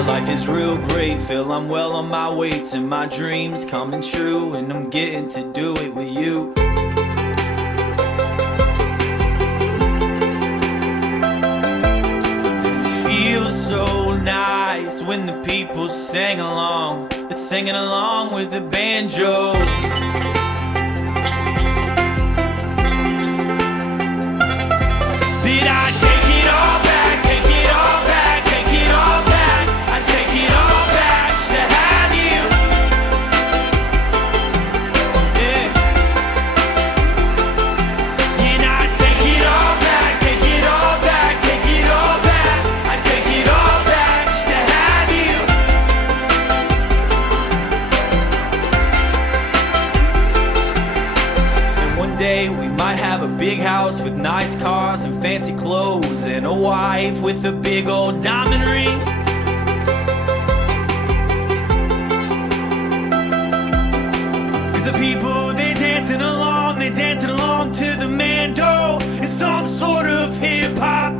My life is real great, feel I'm well on my way to my dreams coming true, and I'm getting to do it with you. It feels so nice when the people sing along. They're singing along with the banjo. Did I take it all back, take it all back, take it all back? I take it all back just to have you. Yeah. And I take it all back, take it all back, take it all back. I take it all back just to have you. And one day we might have a big house with nice cars and fancy clothes and a wife with a big old diamond ring. Cause the people, they're dancing along to the mando. It's some sort of hip-hop